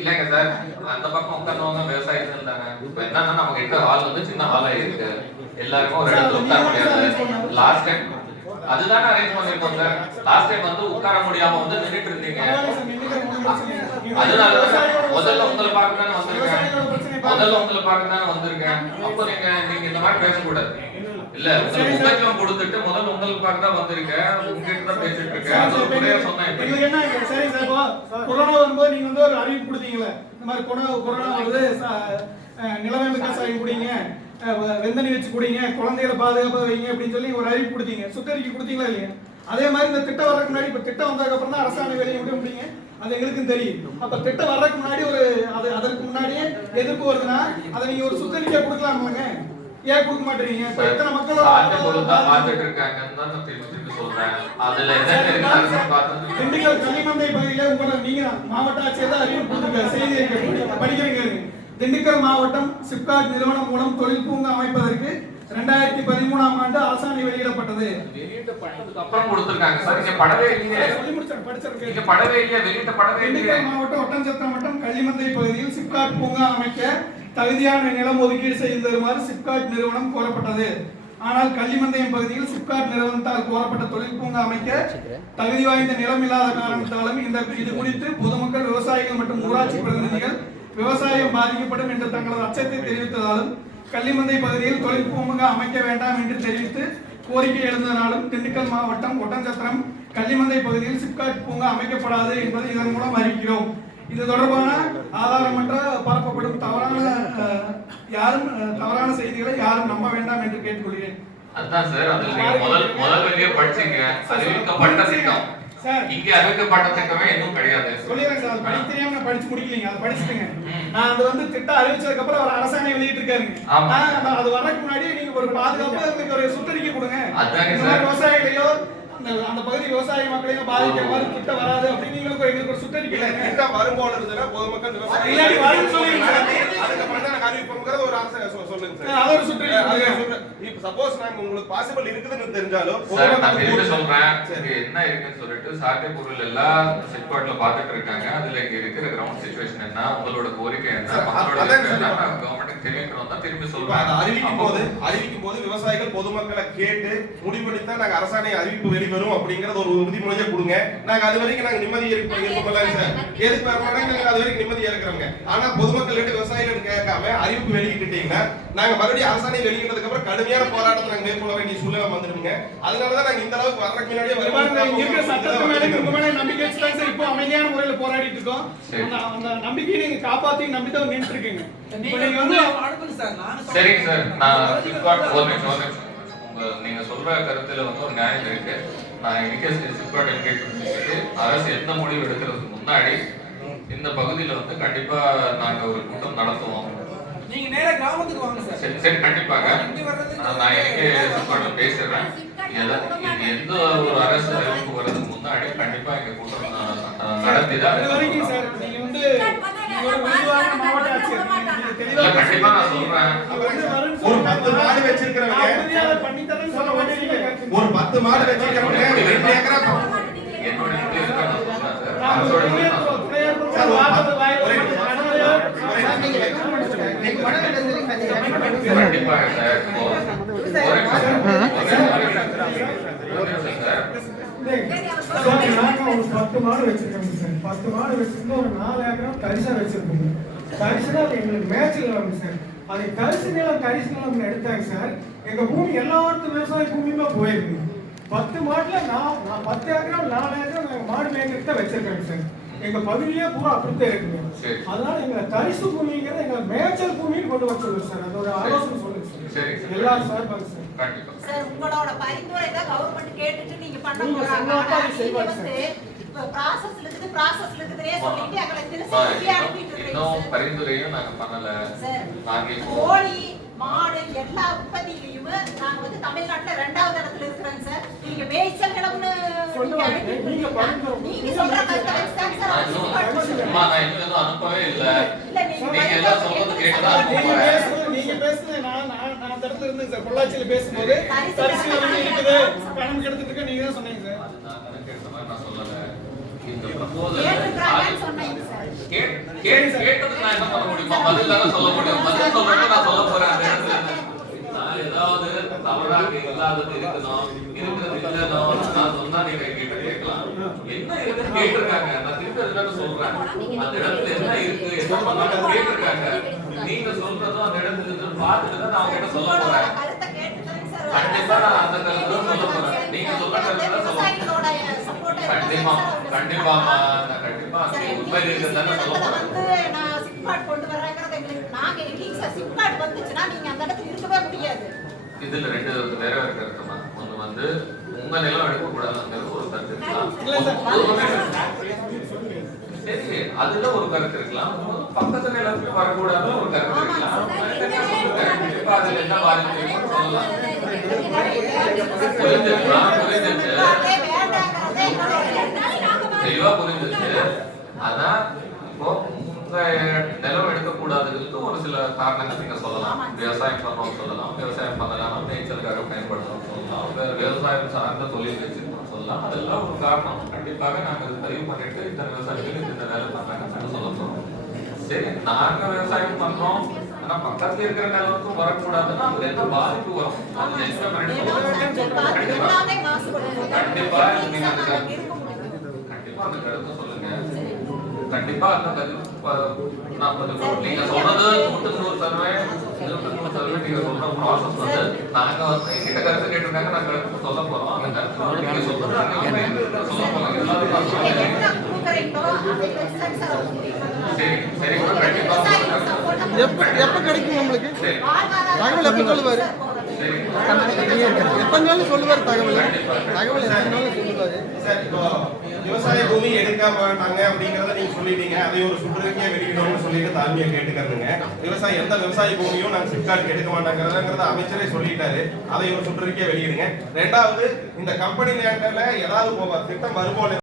இல்லைங்க சார். அந்த பக்கம் உட்கார்ந்தவங்க விவசாயத்துல இருந்தாங்க. இப்ப என்னன்னா நம்ம கிட்ட ஹால் வந்து சின்ன ஹால் ஆயிருக்கு எல்லாருக்கும் ஒரு இடத்துல உட்கார முடியாது. லாஸ்ட் டைம் அதுதானே அரேஞ்ச் பண்ணிருக்கோம் சார். லாஸ்ட் டைம் வந்து உட்கார முடியாம வந்து நின்றுட்டு இருந்தீங்க. அதனால முதல்ல உங்களை பார்க்க தானே வந்திருக்கேன். முதல்ல உங்களை பார்க்க தானே வந்திருக்கேன். அப்போ நீங்க நீங்க இந்த மாதிரி பேசக்கூடாது. இல்ல முக்கியத்துவம் கொடுத்துட்டு முதல்ல உங்களுக்கு பார்க்க தான் வந்திருக்கேன். உங்ககிட்ட தான் பேசிட்டு இருக்கேன். அது ஒரு கொரோனா வரும்போது நீங்க வந்து ஒரு அறிவிப்பு கொடுத்தீங்களே இந்த மாதிரி கொரோனா கொரோனா வருது நிலவேம்பு கசாயம் குடிங்க வெந்தனி வச்சு குடிங்க குழந்தைகளை பாதுகாப்பா வைங்க அப்படின்னு சொல்லி ஒரு அறிவிப்பு கொடுத்தீங்க. சுத்தரிக்கை கொடுத்தீங்களா இல்லையா? அதே மாதிரி இந்த திட்டம் வர்றதுக்கு முன்னாடி இப்ப திட்டம் வந்ததுக்கு அப்புறம் தான் அரசாணை வெளியே விட முடியுங்க. அது எங்களுக்கும் தெரியும். அப்ப திட்டம் வர்றதுக்கு முன்னாடி ஒரு அது அதற்கு முன்னாடியே எதிர்ப்பு வருதுன்னா அதை நீங்க ஒரு சுத்தரிக்கை கொடுக்கலாம்லங்க. ஏன் கொடுக்க மாட்டீங்க இப்ப எத்தனை சாட்டை பொருள் தான் மக்கள் பார்த்துட்டு இருக்காங்கன்னு தான் நான் திருப்பி திருப்பி சொல்றேன். அதுல என்ன இருக்கு அதுன்னு பார்த்து திண்டுக்கல் கனிமந்தை பகுதியில உங்களோட நீங்க மாவட்ட ஆட்சியர் தான் செய்தி படிக்கிறீங்க. திண்டுக்கல் மாவட்டம் சிப்காட் நிறுவனம் மூலம் தொழில் பூங்கா அமைப்பதற்கு ரெண்டாயிரத்தி பதிமூணாம் ஆண்டு அரசாணை வெளியிடப்பட்டது. அப்புறம் கொடுத்துருக்காங்க சார். இங்க படவே இல்லையே. சொல்லி முடிச்சேன் இங்க படிச்சிருக்கேன் படவே இல்லையே. வெளியிட்ட படவே இல்லையே. திண்டுக்கல் மாவட்டம் ஒட்டன்சத்திரம் வட்டம் கள்ளிமந்தை பகுதியில் சிப்காட் பூங்கா அமைக்க தகுதியான நிலம் ஒதுக்கீடு செய்து தருமாறு சிப்காட் நிறுவனம் கோரப்பட்டது. ஆனால் கள்ளிமந்தயம் பகுதியில் சிப்காட் நிறுவனத்தால் கோரப்பட்ட தொழில் பூங்கா அமைக்க தகுதி வாய்ந்த நிலம் இல்லாத காரணத்தாலும் இந்த இது குறித்து பொதுமக்கள் விவசாயிகள் மற்றும் ஊராட்சி பிரதிநிதிகள் விவசாயம் பாதிக்கப்படும் என்ற தங்களது அச்சத்தை தெரிவித்ததாலும் கள்ளிமந்தை பகுதியில் தொழில் பூங்கா அமைக்க வேண்டாம் என்று தெரிவித்து கோரிக்கை எழுந்ததனாலும் திண்டுக்கல் மாவட்டம் ஒட்டஞ்சத்திரம் கள்ளிமந்தை பகுதியில் சிப்காட் பூங்கா அமைக்கப்படாது என்பதை இதன் மூலம் அறிவிக்கிறோம். இது தொடர்பான ஆதாரமற்ற பரப்பப்படும் தவறான யாரும் தவறான செய்திகளை யாரும் நம்ப வேண்டாம் என்று கேட்டுக்கொள்கிறேன். அதான் சார் அதுல நீங்க முதல் முதல் வெளியே படிச்சீங்க அறிவிக்கப்பட்ட திட்டம். சார். இங்க அறிவிக்கப்பட்ட திட்டமே இன்னும் கிடையாது. சொல்லிடுறேன் சார் படிக்க தெரியாம நான் படிச்சு முடிக்கலீங்க அதை படிச்சுட்டுங்க. நான் அது வந்து திட்டம் அறிவிச்சதுக்கு அப்புறம் ஒரு அரசாணை வெளியிட்டு இருக்காருங்க. அது வர்றதுக்கு முன்னாடி நீங்க ஒரு பாதுகாப்பு ஒரு சுற்றறிக்கை கொடுங்க. விவசாயிகளையோ அந்த பகுதி விவசாய மக்களையும் பாதிக்கிற மாதிரி திட்டம் வராது அப்படின்னு நீங்களுக்கு ஒரு- எங்களுக்கு ஒரு சுற்றறிக்கை கொடுங்க. திட்டம் வரும்போது இருந்ததுன்னா பொதுமக்கள் சார். அதுக்கப்புறம் அறிவிப்போம்ங்கிறது ஒரு ஆசை சொ- சொல்லுங்க சார் அது. இப்ப சப்போஸ் நாங்க உங்களுக்கு பாசிபிள் இருக்குதுன்னு தெரிஞ்சாலும் நான் சொல்றேன். சரி. என்ன இருக்குன்னு சொல்லிட்டு சாத்திய பொருள் எல்லாம் செட்பாட்ல பாத்துட்டு இருக்காங்க. அதுல இங்க இருக்கிற கிரவுண்ட் சுச்சுவேஷன் என்ன உங்களோட கோரிக்கை என்ன மக்களோட கவர்மெண்ட்டுக்கு தெரிவிக்கிறோம் தான் இப்ப சொல்றேன். அதை அறிவிக்கும் போது அறிவிக்கும் போது விவசாயிகள் பொதுமக்களை கேட்டு முடிவெடுத்தா நாங்க அரசாணை அறிவிப்பு வெளிவரும் அப்படிங்கறது ஒரு உறுதிமொழியை கொடுங்க. நாங்க அது வரைக்கும் நாங்க நிம்மதி இருப்போம் சார் எதுக்கு வரமாட்டா நாங்க அது வரைக்கும் நிம்மதியா இருக்கிறோங்க ஆனா பொதுமக்கள் கிட்ட விவசாயிகள் கேட்காம அறிவிப்பு வெளியிட்டுட்டீங்கன்னா நாங்க மறுபடியும் அரசாணை வெளியிட்டதுக்கு அப்புறம் கடுமையான போராட்டத்தை நாங்க மேற்கொள்ள வேண்டிய சூழ்நிலை வந்துடுங்க. அதனாலதான் நாங்க இந்த அளவுக்கு வர்றதுக்கு முன்னாடியே சட்டத்து மேல உங்க மேல நம்பிக்கை வச்சு தான் சார் இப்போ அமைதியான முறையில போராடிட்டு இருக்கோம். சரி. அந்த நம்பிக்கையை நீங்க காப்பாத்தி நம்பி தான் நின்று இருக்கீங்க சரிங்க சார் நான் ஒரு நிமிஷம் ஒரு நிமிஷம். உங்க நீங்க சொல்ற கருத்துல வந்து ஒரு நியாயம் இருக்கு. நான் இன்னைக்கு சிப்காட் என்கேஜ் அரசு எந்த முடிவு எடுக்கிறதுக்கு முன்னாடி இந்த பகுதியில வந்து கண்டிப்பா நாங்க ஒரு கூட்டம் நடத்துவோம். நீங்க நேரா கிராமத்துக்கு வாங்க சார். சரி சரி கண்டிப்பாக. இங்க நான் இன்னைக்கு சிப்காட்ல பேசுறேன்? எந்த ஒரு அரசு அறிவிப்பு வர்றதுக்கு முன்னாடி கண்டிப்பா எங்க கூட்டம் நடத்தி தான் வரைக்கும் சார் நீங்க வந்து மாவட்ட ஆட்சியர். கண்டிப்பா நான் சொல்றேன். ஒரு. பத்து மாடு வச்சிருக்கிறவங்க. ஒரு பத்து மாடு வச்சிருக்கிறவங்க ரெண்டு ஏக்கரா என்னோட முடிவு இருக்கா நான் சொல்றேன் சார் நான் அரசோட ஒரு முடிவு நான் துணையர் சொல்றேன். துணையர் சார், ஒரு வார்த்தை பத்து- வாயில ஒரே வந்து நிமிஷம். கணவரையோ, கண்டிப்பாக சார் ஒரு பத்து மாடு வச்சிருக்கோங்க சார் பத்து மாடு வச்சிருக்கோம் ஒரு நாலு ஏக்கரம் தரிசா வச்சிருக்கோங்க தரிசுனா அது எங்களுக்கு மேய்ச்சல் நிலம் சார் அது தரிசு நிலம் தரிசு நிலம் எடுத்தாங்க சார் எங்க பூமி எல்லா எல்லாத்து விவசாய பூமியுமே போயிருக்கு பத்து மாட்டுல நான் நான் பத்து ஏக்கரம் நாலு ஏக்கரம் நாங்க மாடு மேய்க்கிறத தான் வச்சிருக்கோங்க சார் எங்க பகுதியே பூரா அப்படித்தான் இருக்குங்க சரி. அதனால எங்க தரிசு பூமிங்கிறத எங்க மேய்ச்சல் பூமி கொண்டு வர சொல்லுங்க சார். அதோட ஆலோசனை சொல்லுங்க சரி. எல்லாரும் சார். பாருங்க சார். கண்டிப்பா. சார் உங்களோட பரிந்துரை தான் கவர்மெண்ட் கேட்டுட்டு நீங்க பண்ண போறாங்க. இன்னும். பரிந்துரையும் நாங்க பண்ணல. சார் நாங்க இப்போ கோழி மாடு எல்லா உற்பத்தியிலையுமே நாங்க வந்து தமிழ்நாட்டுல ரெண்டாவது இடத்துல இருக்கிறோங்க சார். நீங்க மேய்ச்சல் நிலம்னு நீங்க சொல்ற சார் அனுப்பவே இல்ல. நீங்க நீங்க எல்லாம் சொல்றது கேட்டுதான் நீங்க அனுப்புறேன். பேசுறது நான் நான் நான் அந்த இடத்துல இருந்தேன் சார். பொள்ளாச்சியில பேசும்போது தரிசு இருக்குது பணம் கெடுத்துட்டு இருக்க நீங்க தான் சொன்னீங்க சார். நான் சொல்லல. இந்த கேட்- கேட்டதுக்கு நான் என்ன பண்ண முடியுமா? பதில் தானே சொல்ல முடியும். பதில் நான் சொல்ல போறேன். அந்த இடத்துல. நான் ஏதாவது தவறாக இல்லாதது இருக்கணும், இருக்கிறது இல்லைனோ, நான் சொன்னா நீங்க என்கிட்ட கேட்கலாம். என்ன இருக்குன்னு கேட்டிருக்காங்க. நான் திருப்பி சொல்றேன். அந்த இடத்துல என்ன இருக்கு, என்ன பண்ணலாம்னு கேட்டிருக்காங்க. நீங்க சொல்றதும் அந்த இடத்துல இருக்குன்னு பார்த்துட்டு தான் நான் அவங்க சொல்ல போறேன். கண்டிப்பா நான் அந்த சொல்ல போறேன். நீங்க சொல்ற சொல்ல கண்டிப்பா கண்டிப்பாமா நான் கண்டிப்பா உண்மை இருக்குதுன்னு சொல்ல இடத்துல போறேன் வந்து நான் சிப்காட் கொண்டு வர்றேங்கிறது எங்களுக்கு நாங்க எங்களுக்கு சார் சிப்காட் வந்துச்சுன்னா நீங்க அந்த இடத்துல இருக்கவே முடியாது இதுல ரெண்டு வேற வேற வந்து உங்க நிலம் எடுக்க கூடாதுங்கிறது ஒரு கருத்து இருக்கலாம். சார். அதுல ஒரு கருத்து இருக்கலாம். பக்கத்து நிலத்துக்கு வரக்கூடாதுன்னு ஒரு கருத்து இருக்கலாம். கண்டிப்பா அதுல என்ன பாதிப்பு சொல்லலாம். புரிஞ்சிருச்சு? தெளிவா புரிஞ்சிருச்சு. ஆனா இப்போ உங்க நிலம் எடுக்கக்கூடாதுக்கு ஒரு சில காரணங்கள் நீங்க சொல்லலாம். விவசாயம் பண்ணணும் சொல்லலாம். விவசாயம் பண்ணலாம் மேய்ச்சலுக்காக பயன்படுத்தணும் சொல்லலாம் வேற விவசாயம் சார்ந்த தொழில் வச்சிருக்கணும் சொல்லலாம். அதெல்லாம் ஒரு காரணம். கண்டிப்பாக நாங்க அது பதிவு பண்ணிட்டு இந்த விவசாயிகள் இந்த வேலை பண்றாங்கன்னு சொல்ல போறோம் சரி நாங்க விவசாயம் பண்றோம். ஆனா பக்கத்துல இருக்கிற நிலத்துக்கும் வரக்கூடாதுன்னா அதுல என்ன பாதிப்பு வரும்? கண்டிப்பா நீங்க கண்டிப்பா அந்த கருத்தை சொல்லுங்க. கண்டிப்பா நாற்பது கோடி. நீங்க சொல்றது நூற்றுக்கு நூறு சர்வே நூற்றுக்கு நூறு சர்வே நீங்க சொல்ற ப்ராசஸ் வந்து நாங்க எங்கிட்ட கருத்து கேட்டிருக்காங்க நான் கருத்து சொல்ல போறோம். அந்த கருத்து நீங்க சொல்றது நாங்க சொல்ல போறோம். நீங்க அ எப்ப எப்ப கிடைக்கும் நம்மளுக்கு தகவல் எப்ப சொல்லுவாரு? எப்பனாலும் சொல்லுவார் தகவல். தகவல் விவசாய பூமி எடுக்க மாட்டாங்க அப்படிங்கறத நீங்க சொல்லிட்டீங்க. அதை ஒரு சுற்றறிக்கையா வெளியிடணும்னு சொல்லிட்டு தாழ்மையா கேட்டுக்கிறதுங்க. விவசாய எந்த விவசாய பூமியும் நாங்க சிப்காட்டுக்கு எடுக்க மாட்டாங்கிறத அமைச்சரே சொல்லிட்டாரு. அதை ஒரு சுற்றறிக்கையா வெளியிடுங்க ரெண்டாவது இந்த கம்பெனி லேண்டர்ல ஏதாவது திட்டம் வரும்போது